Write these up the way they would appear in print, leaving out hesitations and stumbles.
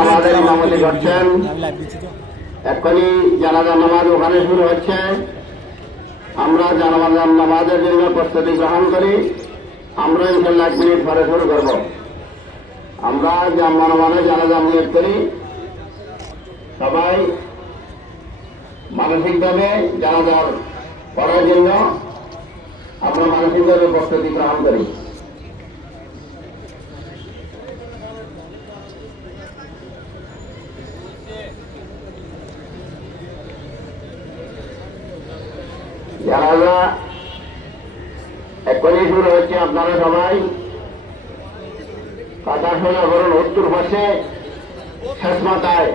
নামাজের ইমামতি করছেন। এক্ষুনি জানাজার নামাজ ওখানে শুরু হচ্ছে। আমরা জানাজার নামাজের জন্য প্রস্তুতি গ্রহণ করি। আমরা ইনশাল্লাহ 1 মিনিট পরে শুরু করব। আমরা মনে জানাজা নিয়ত করি। সবাই মানসিকভাবে জানাজার পড়ার জন্য আমরা মানসিকভাবে প্রস্তুতি গ্রহণ করি। জানাজা এক্ষুনি শুরু হচ্ছে। আপনারা সবাই কাতার সোজা করুন। উত্তর পাশে শেষ মাথায়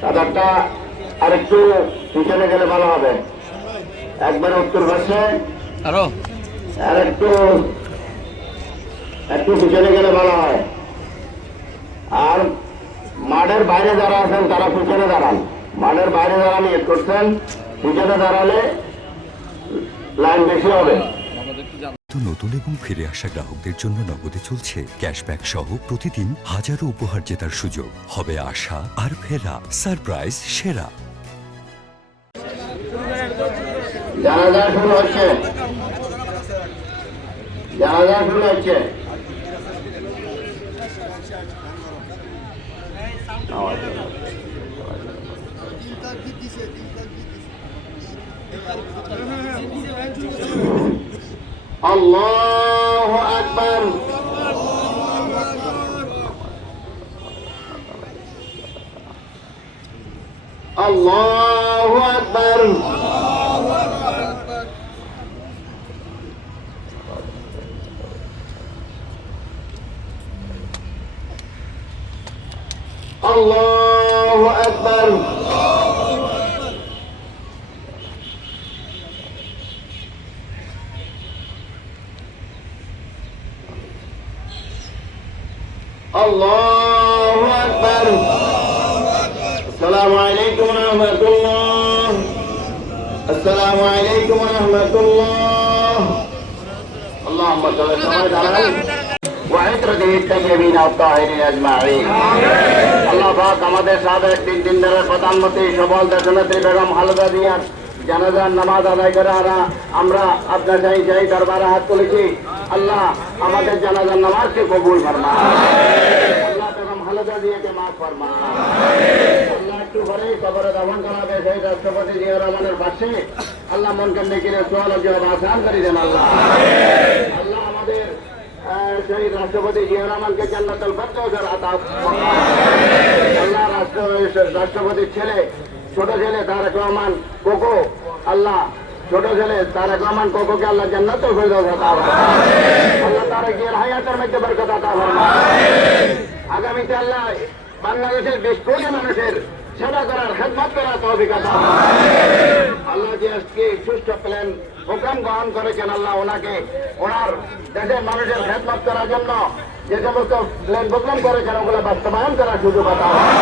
কাতারটা আরেকটু পিছনে গেলে ভালো হবে। একবার উত্তর পাশে আর একটু পিছনে গেলে ভালো হয়। আর মাঠের বাইরে যারা আছেন তারা পিছনে দাঁড়ান। মাঠের বাইরে যারা নিয়ে করছেন পিছনে দাঁড়ালে লাইন বেশি হবে। নতুন এবং ফিরে আসা গ্রাহকদের জন্য নগদে চলছে ক্যাশব্যাক সহ প্রতিদিন হাজারো উপহার জেতার সুযোগ। হবে আশা আর ফেরা সারপ্রাইজ সেরা। জানাজা শুরু হচ্ছে। জানাজা শুরু হচ্ছে। আল্লাহু আকবার। আল্লাহু আকবার। আল্লাহু আকবার। আল্লাহু আকবার। আসসালামু আলাইকুম ওয়া রাহমাতুল্লাহ। আসসালামু আলাইকুম ওয়া রাহমাতুল্লাহ। আল্লাহুম্মা সাল্লি আলা দাঁড়ান وعترته الطيبين الطاهرين اجمعين। আল্লাহ পাক আমাদের সাবেক 3 দিন ধরে প্রধানমন্ত্রী সফল দেশনেত্রী বেগম খালেদা জিয়ার জানাজার নামাজ আদায় করে আমরা আপনার চাই দরবারে হাত তুলেছি। আল্লাহ আমাদের জানাজার নামাজকে কবুল ফরমান। আল্লাহ বেগম খালেদা জিয়াকে মাফ ফরমান। আল্লাহ একটু পরে কবরে দাফন করা হবে সেই রাষ্ট্রপতি জিয়া রহমানের পাশে। আল্লাহ মনকে নেকিরে সোয়াল জবাব আসান করে দেন। আল্লাহ আল্লাহ আমাদের শহীদ রাষ্ট্রপতি জিয়া রহমানকে জান্নাতুল ফেরদাউসের আতা ফরমান। আল্লাহ রাষ্ট্রপতির ছেলে ছোট ছেলে তারেক রহমান কোকো, আল্লাহ ছোট ছেলে তারেক রহমান কোকোকে আল্লাহ জান্নাতুল ফেরদাউস আতা ফরমান। আল্লাহ তারেক জিয়ার হায়াতের মধ্যে বরকত আতা ফরমান। আগামীতে আল্লাহ বাংলাদেশের 20 কোটি মানুষের সেবা করার খেদমত করার তৌফিক আতা ফরমান। আল্লাহ যে আজকে সুষ্ঠ প্ল্যান প্রোগ্রাম গ্রহণ করেছেন, আল্লাহ ওনাকে ওনার দেশের মানুষের খেদমত করার জন্য যে সমস্ত প্ল্যান প্রোগ্রাম করেছেন ওগুলো বাস্তবায়ন করার সুযোগ আতা ফরমান।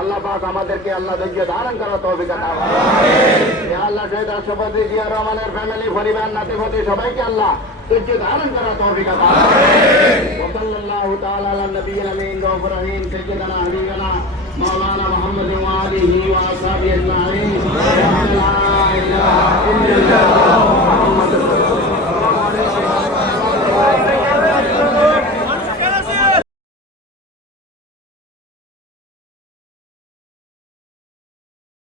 আল্লাহ পাক আমাদেরকে আল্লাহ ধৈর্য ধারণ করার তৌফিক আতা ফরমান। আল্লাহ শহীদ রাষ্ট্রপতি জিয়া রহমানের ফ্যামিলি পরিবার নাতিপতি সবাইকে আল্লাহ ধৈর্য ধারণ করার তৌফিক আতা ফরমান। ওয়া সাল্লাল্লাহু তাআলা আলা নবিয়িল আমিন গফুর রহিম সাইয়্যিদানা হাবিবানা মাওলানা মুহাম্মদ ওয়া আলিহি ওয়া আসহাবিহি আজমাইন। লা ইলাহা ইল্লাল্লাহ মুহাম্মাদুর